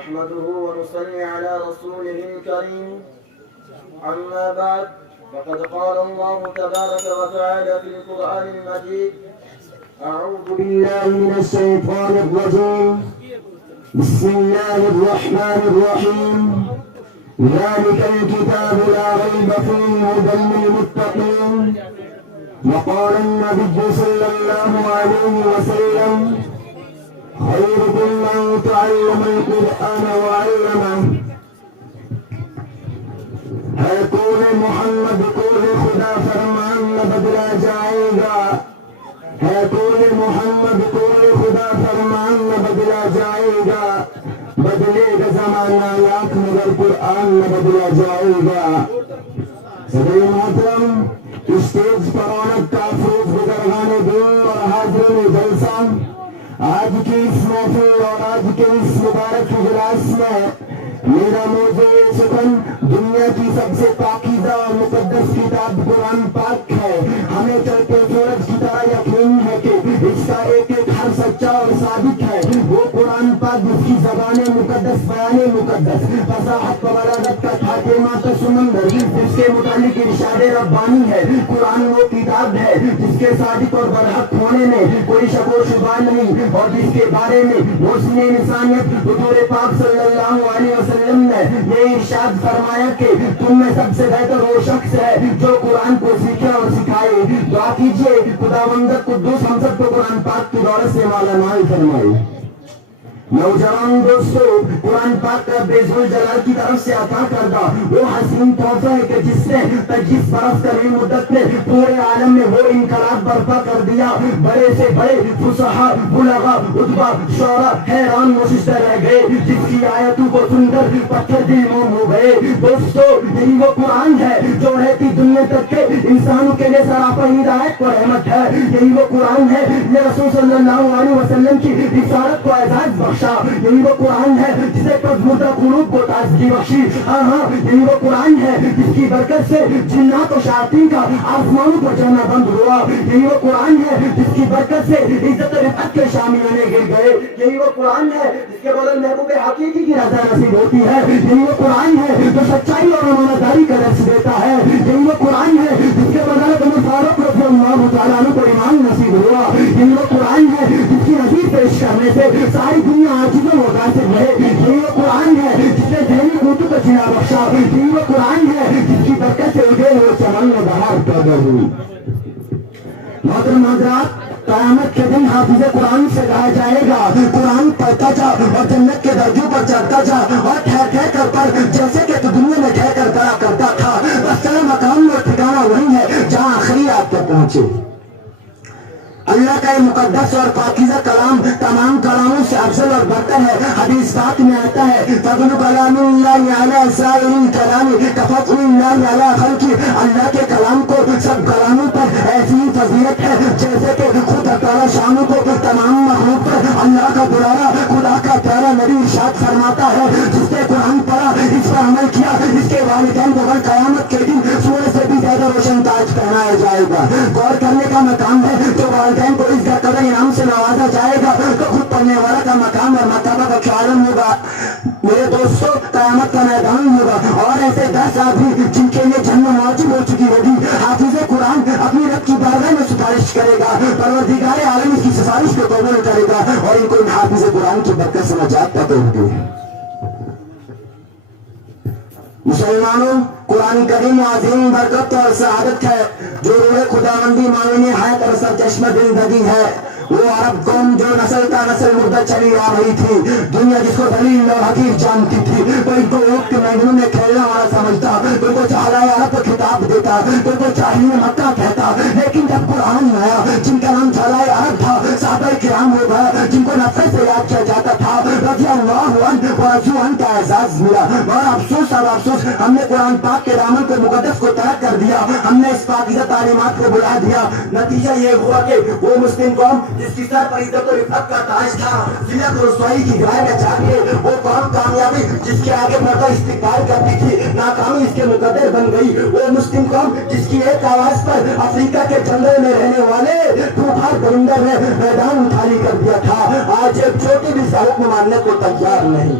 نحمده ونصلي على رسوله الكريم. أما بعد، فقد قال الله تبارك وتعالى في القرآن المجيد: أعوذ بالله من الشيطان الرجيم. بسم الله الرحمن الرحيم. ذلك الكتاب لا ريب فيه هدى للمتقين. وقال النبي صلى الله عليه وسلم: خيركم من تعلم القرآن وعلمه. ہے قول محمد قول خدا فرمان نہ بدلا جائے گا. ہے قول محمد قول خدا فرمان نہ بدلا جائے گا. بدلے گا زمانہ لاکھ مگر قرآن نہ بدلا جائے گا. صدر محترم، اسٹیج پر رونق کا افروز بزرگان دین اور حاضرین جلسہ، آج کی اس محفل اور آج کے اس مبارک اجلاس میں میرا موضوع سخن دنیا کی سب سے پاکیزہ اور مقدس کتاب قرآن پاک ہے. ہمیں چڑھتے سورج کی طرح یقین ہے کہ اس کا ایک ایک حرف سچا اور صادق ہے. وہ قرآن پاک جس کی زبان مقدس بیان مقدس فصاحت و بلاغت کا خاتمہ کا سمندر جس کے متعلق ارشاد ربانی ہے. قرآن وہ کتاب ہے جس کے صادق اور برحق ہونے میں کوئی شک و شبہ نہیں اور جس کے بارے میں محسن انسانیت حضور پاک صلی اللہ علیہ وسلم نے یہ ارشاد فرمایا کہ تم میں سب سے بہتر وہ شخص ہے جو قرآن کو سیکھے اور سکھائے. دعا کیجئے خداوند قدوس ہم سب کو قرآن پاک کی دولت سے مالا مال فرمائے. نوجوان دوستو، قرآن پاک کا بے ذوالجلال کی طرف سے عطا کردہ وہ حسین تحفہ ہے کہ جس نے 25 برس طویل مدت میں پورے عالم میں وہ انقلاب برپا کر دیا. بڑے سے بڑے فصحاء، بلغاء، ادبا، شعراء حیران نشستہ رہ گئے جس کی آیتوں کو سن کر پتھر دل موم ہو گئے. دوستو، یہی وہ قرآن ہے جو رہتی دنیا تک کے انسانوں کے لیے سراپا ہدایت و رحمت ہے. یہی وہ قرآن ہے یہ رسول صلی اللہ علیہ وسلم کی رسالت کو اعزاز بخشا. یہی وہ قرآن ہے جسے مردہ قلوب کو تازگی بخشی. ہاں، یہی وہ قرآن ہے جس کی برکت سے جنات و شیاطین کا آسمانوں پر جانا بند ہوا. یہی وہ قرآن ہے جس کی برکت سے عزت و رفعت کے شامیانے گر گئے. یہی وہ قرآن ہے جس کے بدل محبوب حقیقی کی رضا نصیب ہوتی ہے. یہی وہ قرآن ہے جو سچائی اور امانتداری کا درس دیتا ہے. یہی وہ قرآن ہے جس کے بدل عمر فاروق رضی اللہ تعالیٰ عنہ کو ایمان نصیب ہوا. یہی وہ قرآن ہے جس کی نظیر پیش کرنے سے ساری دنیا عاجزوں و غافل رہے. یہی وہ قرآن ہے جس نے ذہنی قوتوں کو جلا بخشا. یہی وہ قرآن ہے جس کی برکت سے اگے ہوئے چمن میں بہار پیدا ہوئی. محترم حضرات، قیامت کے دن حافظ قرآن سے کہا جائے گا قرآن پڑھتا جا اور جنت کے درجوں پر چڑھتا جا اور ٹھہر ٹھہر کر پڑھ جیسے کہ تو دنیا میں ٹھہر کر پڑھا کرتا تھا. بس چلو مقام اور ٹھکانا وہی ہے جہاں آخری آپ تک پہنچے. اللہ کا یہ مقدس اور پاکیزہ کلام تمام کلاموں سے افضل اور برتر ہے. حدیث پاک میں آتا ہے فضل کلام اللہ علی سائر الکلام کفضل اللہ علی خلقہ. اللہ کے کلام کو سب کلاموں پر ایسی فضیلت ہے جیسے کہ خود تعالیٰ شانوں کو تمام مخلوق پر اللہ کا بلایا. خدا کا پیارا نبی ارشاد فرماتا ہے جس نے قرآن پڑھا اس پر عمل کیا اس کے والدین کو قیامت کے دن سورج سے بھی زیادہ روشن تاج پہنایا جائے گا. غور کرنے کا مقام ہے تو والدین کو اس قدر انعام سے نوازا جائے گا تو خود پڑھنے والا کا مقام اور مرتبہ کا خیالم ہوگا. میرے دوستو، قیامت کا میدان ہوگا اور ایسے 10 آدمی جن کے لیے جنت واجب ہو چکی ہوگی. حافظ قرآن اپنی رب کی بارگاہ میں سفارش کرے گا. پروردگار عالم اس کی سفارش کو قبول کرے گا اور ان کو ان حافظ قرآن کی برکت سے نجات عطا ہوگی. مسلمانوں، قرآن کریم عظیم برکت اور سعادت ہے جو روح خداوندی مانگنے حیات اور سرچشمہ زندگی ہے. وہ عرب قوم جو نسل کا نسل مدت چلی آ رہی تھی، دنیا جس کو دلیل اور حقیق جانتی تھی، کوئی کو وقت میدان میں کھیلنے والا سمجھتا، کوئی کو چاہے عرب کو خطاب دیتا، کوئی کو چاہیے مکہ کہتا. لیکن جب قرآن آیا جن کا نام چالائے عرب تھا، صحابہ کرام ہو گیا جن کو نفرت سے یاد کیا جاتا تھا، رضی اللہ عنہ ورضوا عنہ کا اعزاز ملا. اور افسوس اور افسوس، ہم نے قرآن پاک کے دامن کو مقدس کو ترک کر دیا. ہم نے اس پاکیزہ تعلیمات کو بلا دیا. نتیجہ یہ ہوا کہ وہ مسلم قوم جس کی سر پر عزت و رفعت کا تاج تھا، ذلت و رسوائی کی گرہ میں جا کے وہ قوم کامیابی جس کے آگے مردہ استقبال کرتی تھی، ناکامی اس کے مقدر بن گئی. وہ مسلم قوم جس کی ایک آواز پر افریقہ کے جنگل میں رہنے والے طوفان پرندہ نے میدان خالی کر دیا تھا، آج ایک چھوٹی بھی سڑک ماننے کو تیار نہیں.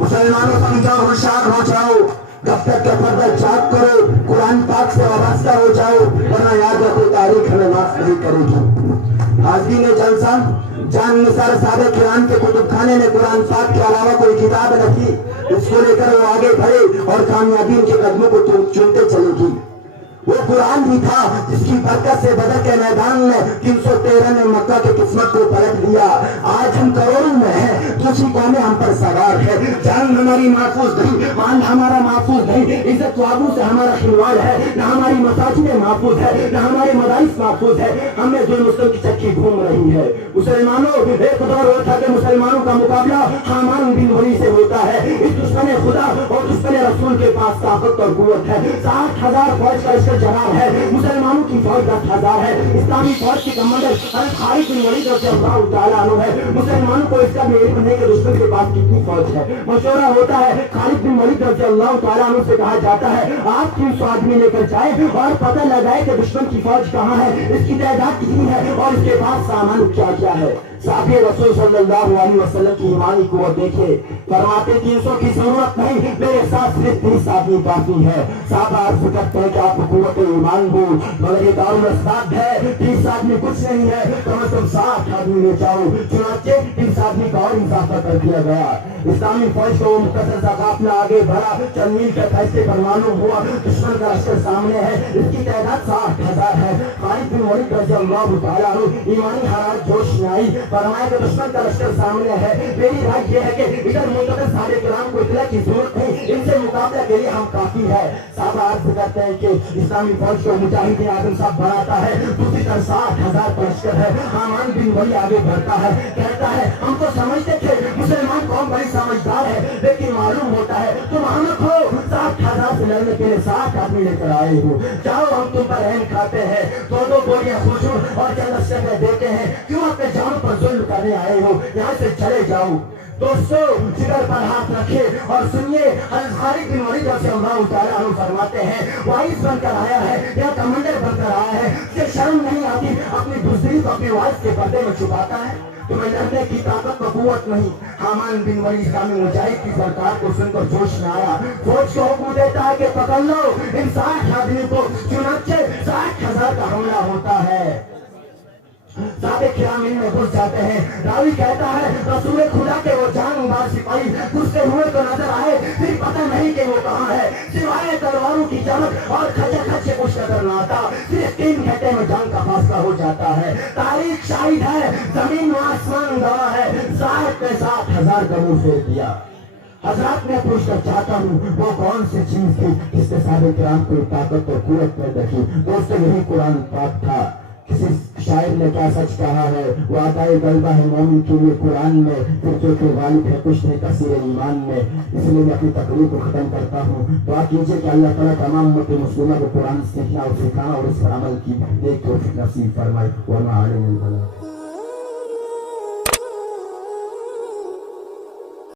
مسلمانوں سمجھو ہوشیار ہو جاؤ، جب تک کہ پردہ چاک کرو، قرآن پاک سے وابستہ ہو جاؤ، ورنہ یاد رکھو تاریخ ہمیں معاف نہیں کرے گی۔ حاضرین جلسہ، جان نثار صاحب کرام کے کتب خانے میں قرآن پاک کے علاوہ کوئی کتاب نہ تھی، اس کو لے کر وہ آگے بڑھے اور کامیابی ان کے قدموں کو چنتے چلے گی۔ وہ قرآن بھی تھا جس کی برکت سے بدر کے میدان میں 313 نے مکہ کی قسمت کو پلٹ دیا۔ آج ہم کروڑوں میں ہیں، دوسری قومیں ہم پر سوار ہے، جان ہماری محفوظ نہیں، مال ہمارا محفوظ نہیں، عزت وابو سے ہمارا خلواڑ ہے، نہ ہماری مساجدیں محفوظ ہے، نہ ہمارے مدارس محفوظ ہے، ہمیں جو مسلم کی چکی گھوم رہی ہے۔ مسلمانوں، ایک دور ہوتا کہ مسلمانوں کا مقابلہ حامان بن ولید سے ہوتا ہے۔ اس دشمن خدا اور دشمن رسول کے پاس طاقت اور قوت ہے، 60,000 فوج کا اس جواب ہے، مسلمانوں کی فوج 10,000 ہے، اسلامی فوج کی کمانڈر خالد بن ولید رضی اللہ تعالیٰ عنہ ہے۔ مسلمانوں کو اس کا بھی علم نہیں کہ دشمن کے پاس کتنی فوج ہے۔ مشورہ ہوتا ہے، خالد بن ولید رضی اللہ تعالیٰ عنہ سے کہا جاتا ہے آپ 300 آدمی لے کر جائیں اور پتہ لگائے کہ دشمن کی فوج کہاں ہے، اس کی تعداد کتنی ہے اور اس کے پاس سامان کیا کیا ہے۔ صحابی رسول صلی اللہ علیہ وسلم کی ایمانی قوت دیکھے، فرماتے 300 کی ضرورت نہیں، میرے ساتھ صرف 30 آدمی کافی ہے۔ صحابہ عرض کرتے ہیں کہ آپ کو قوت ایمان ہو، مگر یہ دارالاسباب ہے، 30 آدمی کچھ نہیں ہے، کم از کم 60 آدمی لے جاؤ۔ چنانچہ 30 آدمی کا اور اضافہ کر دیا گیا۔ اسلامی فوج کو وہ مختصر سا قافلہ آگے بڑھا، چند میل کے فیصلے پر معلوم ہوا دشمن کا لشکر سامنے ہے، اس کی تعداد 60,000 ہے۔ خالد بن ولید رضی اللہ تعالیٰ عنہ ایمانی حرارت جوش میں آئی، فرمایا کہ دشمن کا لشکر سامنے ہے، میری رائے یہ ہے کہ ادھر منتظر صحابہ کرام کو اطلاع کی ضرورت نہیں، ان سے مقابلہ کے لیے ہم کافی ہے۔ صحابہ عرض کرتے ہیں کہ اسلامی فوج کو مجاہد اعظم صاحب بڑھاتا ہے، دوسری طرف 60,000 کا لشکر ہے۔ حامان بن ولید آگے بڑھتا ہے، کہتا ہے ہم تو سمجھتے تھے مسلمان قوم بڑی سمجھدار ہے، لیکن معلوم ہوتا ہے تم احمق ہو، 60,000 سے لڑنے کے لیے 60 آدمی لے کر آئے ہو، جاؤ ہم تم پر رحم کھاتے ہیں، 2 گولیاں کھجور اور چند اشرفے دیتے ہیں، کیوں اپنے جانوں پر ظلم کرنے آئے ہو، یہاں سے چلے جاؤ۔ دوستو، جگر پر ہاتھ رکھے اور سنیے، حضرت خالد بن ولید رضی اللہ تعالیٰ عنہ فرماتے ہیں وائس بن کر آیا ہے یا کمانڈر بن کر آیا ہے، اسے شرم نہیں آتی، اپنی بزدلی کو اپنی وائس کے پردے میں چھپاتا ہے، تمہیں لڑنے کی طاقت و قوت نہیں۔ حامان بن ولید اسلامی مجاہد کی سرکار کو سن کر جوش میں آیا، فوج کو حکم دیتا ہے کہ پکڑ لو ان 60 آدمی کو۔ چنانچہ 60,000 کا حملہ ہوتا ہے۔ صحابہ کرام ان میں گھس جاتے ہیں۔ راوی کہتا ہے رسول خدا کے وہ جان بار سپاہی گھستے ہوئے تو نظر آئے، پھر پتہ نہیں کہ وہ کہاں ہے، سوائے تلواروں کی چمک اور کھچا سے کچھ نظر نہ آتا۔ صرف 3 گھنٹے میں جان کا فاصلہ ہو جاتا ہے۔ تاریخ شاہد ہے، زمین و آسمان گواہ ہے، 60,000 کا منہ پھیر دیا۔ حضرات میں پوچھنا چاہتا ہوں وہ کون سی چیز تھی جس نے صحابہ کرام کو طاقت اور قوت پیدا کی؟ دوستو، یہی قرآن پاک تھا۔ کسی شاعر نے کیا سچ کہا ہے، وہ عطائے غلبہ ہے مومن کے لیے قرآن میں، فرقے کے غالب ہے کچھ نہیں کثیر ایمان میں۔ اس لیے میں اپنی تقریر کو ختم کرتا ہوں، دعا کیجیے کہ اللہ تعالیٰ تمام امت مسلمہ کو قرآن سیکھنا اور سکھانا اور اس پر عمل کی نیک توفیق نصیب فرمائے۔ وما علینا